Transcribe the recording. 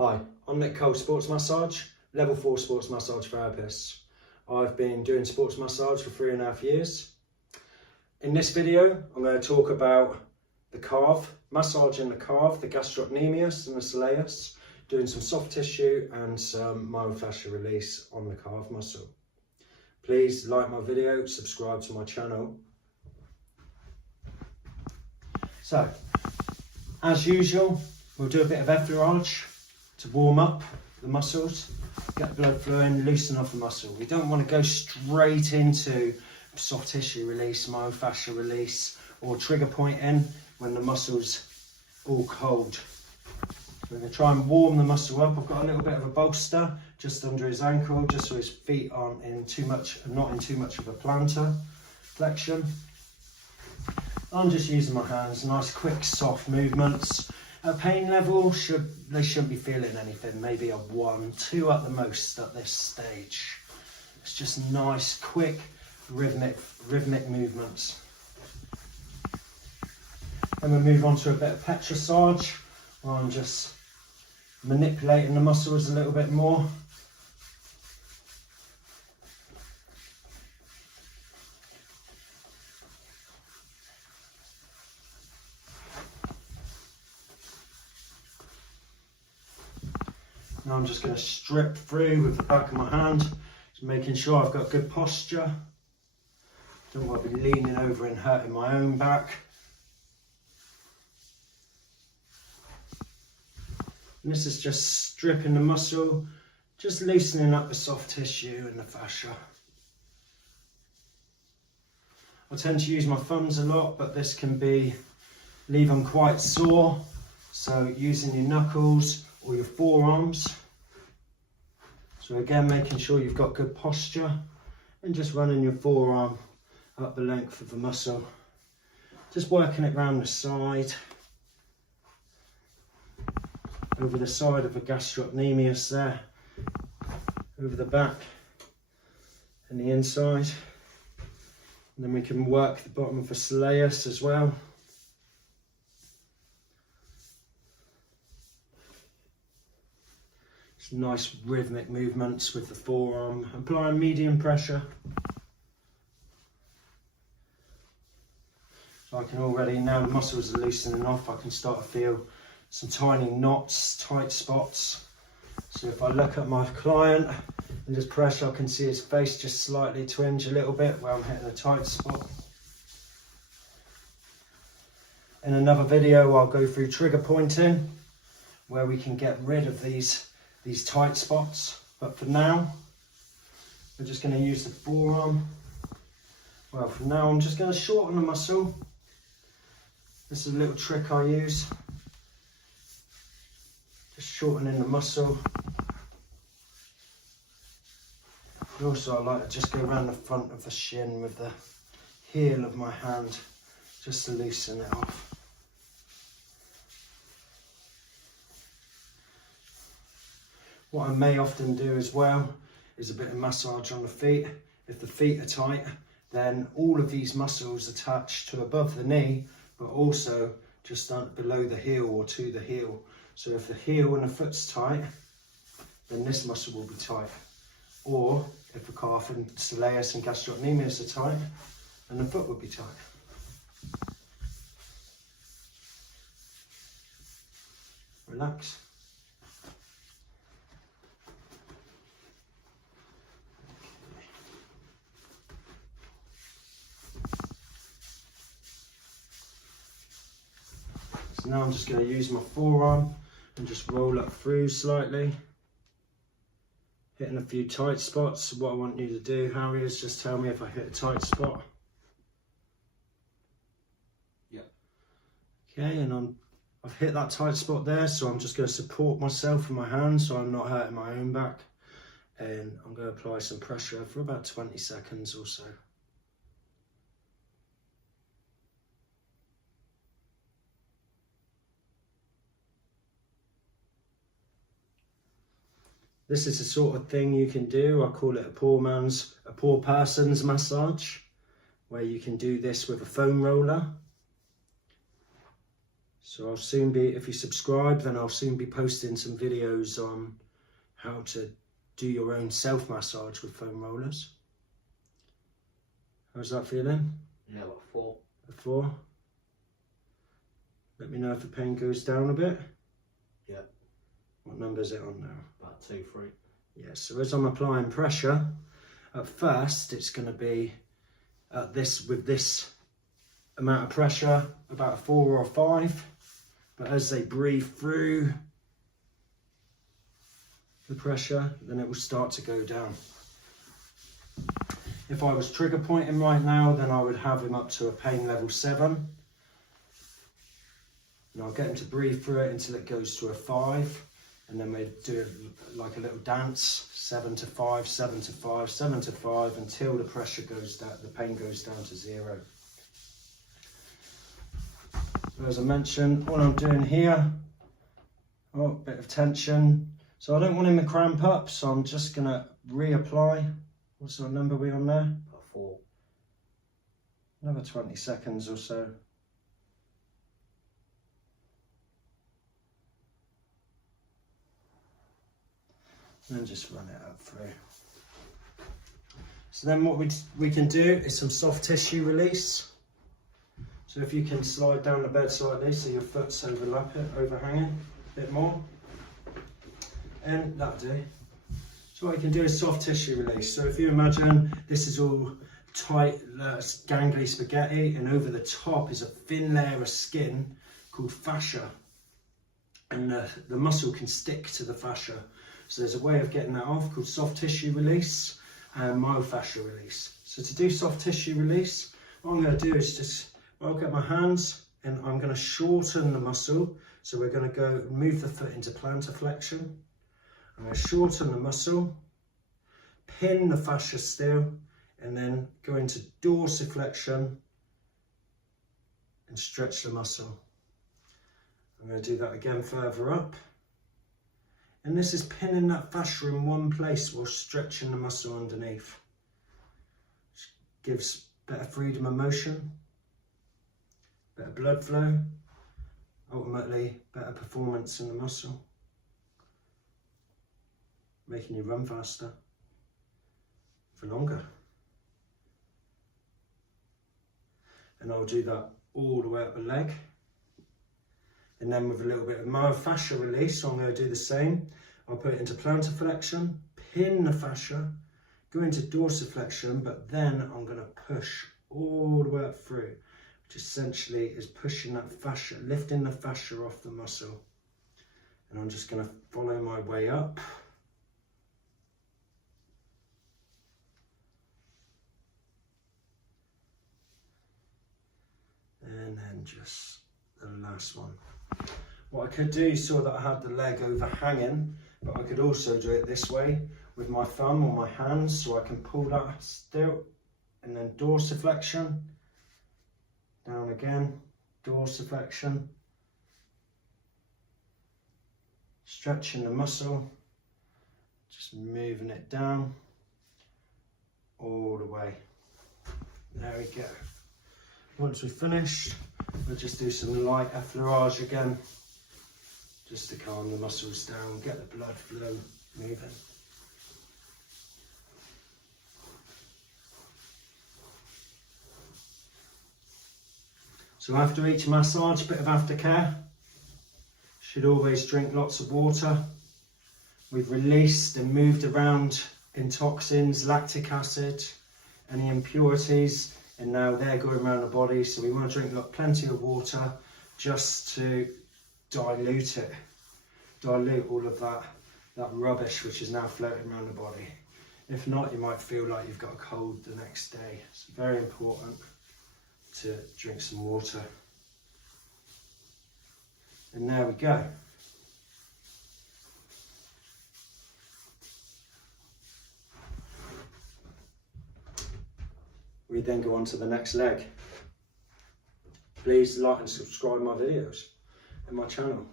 Hi, I'm Nick Cole, Sports Massage, Level 4 Sports Massage Therapist. I've been doing sports massage for 3.5 years. In this video, I'm going to talk about the calf, massaging the calf, the gastrocnemius and the soleus, doing some soft tissue and some myofascial release on the calf muscle. Please like my video, subscribe to my channel. So, as usual, we'll do a bit of effleurage to warm up the muscles, get blood flowing, loosen off the muscle. We don't want to go straight into soft tissue release, myofascial release, or trigger pointing when the muscle's all cold. We're going to try and warm the muscle up. I've got a little bit of a bolster just under his ankle, just so his feet aren't in too much, not in too much of a plantar flexion. I'm just using my hands, nice quick soft movements. At pain level, they shouldn't be feeling anything, maybe a 1, 2 at the most at this stage. It's just nice, quick, rhythmic movements. Then we move on to a bit of petrissage, where I'm just manipulating the muscles a little bit more. Now I'm just going to strip through with the back of my hand, just making sure I've got good posture. Don't want to be leaning over and hurting my own back. And this is just stripping the muscle, just loosening up the soft tissue and the fascia. I tend to use my thumbs a lot, but this can leave them quite sore. So using your knuckles or your forearms. So again, making sure you've got good posture and just running your forearm up the length of the muscle. Just working it round the side, over the side of the gastrocnemius there, over the back and the inside. And then we can work the bottom of the soleus as well. Nice rhythmic movements with the forearm, applying medium pressure. So I can already, now the muscles are loosening off, I can start to feel some tiny knots, tight spots. So if I look at my client and just pressure, I can see his face just slightly twinge a little bit where I'm hitting a tight spot. In another video, I'll go through trigger pointing, where we can get rid of these tight spots, but for now we're just going to use the forearm. Well, for now I'm just going to shorten the muscle. This is a little trick I use, just shortening the muscle. And also I like to just go around the front of the shin with the heel of my hand just to loosen it off. What I may often do as well is a bit of massage on the feet. If the feet are tight, then all of these muscles attach to above the knee, but also just below the heel or to the heel. So if the heel and the foot's tight, then this muscle will be tight. Or if the calf and soleus and gastrocnemius are tight, then the foot will be tight. Relax. So now I'm just going to use my forearm and just roll up through slightly, hitting a few tight spots. What I want you to do, Harry, is just tell me if I hit a tight spot. Yeah. Okay, and I've hit that tight spot there, so I'm just going to support myself with my hand so I'm not hurting my own back. And I'm going to apply some pressure for about 20 seconds or so. This is the sort of thing you can do. I call it a poor person's massage, where you can do this with a foam roller. So I'll soon be, if you subscribe, then I'll soon be posting some videos on how to do your own self-massage with foam rollers. How's that feeling? Yeah, about 4. A 4? Let me know if the pain goes down a bit. Yeah. What number is it on now? About 2, 3. Yeah, so as I'm applying pressure, at first it's going to be at with this amount of pressure, about a 4 or a 5. But as they breathe through the pressure, then it will start to go down. If I was trigger pointing right now, then I would have him up to a pain level 7. And I'll get him to breathe through it until it goes to a 5. And then we do it like a little dance, 7 to 5, 7 to 5, 7 to 5, until the pressure goes down, the pain goes down to 0. So as I mentioned, all I'm doing here, oh, bit of tension. So I don't want him to cramp up, so I'm just gonna reapply. What's the number we on there? About 4. Another 20 seconds or so. And then just run it up through. So then what we can do is some soft tissue release. So if you can slide down the bed slightly so your foot's overhanging a bit more. And that'll do. So what you can do is soft tissue release. So if you imagine this is all tight, gangly spaghetti, and over the top is a thin layer of skin called fascia. And the muscle can stick to the fascia. So there's a way of getting that off called soft tissue release and myofascial release. So to do soft tissue release, what I'm going to do is just, I'll get my hands and I'm going to shorten the muscle. So we're going to go move the foot into plantar flexion. I'm going to shorten the muscle, pin the fascia still, and then go into dorsiflexion and stretch the muscle. I'm going to do that again further up. And this is pinning that fascia in one place while stretching the muscle underneath. Which gives better freedom of motion, better blood flow, ultimately better performance in the muscle, making you run faster for longer. And I'll do that all the way up the leg. And then with a little bit of myofascial release, so I'm going to do the same. I'll put it into plantar flexion, pin the fascia, go into dorsiflexion, but then I'm going to push all the way up through, which essentially is pushing that fascia, lifting the fascia off the muscle. And I'm just going to follow my way up. And then just the last one. What I could do, you saw that I had the leg overhanging, but I could also do it this way with my thumb or my hands, so I can pull that still, and then dorsiflexion, down again, dorsiflexion, stretching the muscle, just moving it down all the way. There we go. Once we've finished, we'll just do some light effleurage again, just to calm the muscles down, get the blood flow moving. So after each massage, a bit of aftercare. Should always drink lots of water. We've released and moved around in toxins, lactic acid, any impurities, and now they're going around the body. So we want to drink plenty of water just to dilute all of that rubbish which is now floating around the body. If not, you might feel like you've got a cold the next day. It's very important to drink some water. And there we go. We then go on to the next leg. Please like and subscribe my videos and my channel.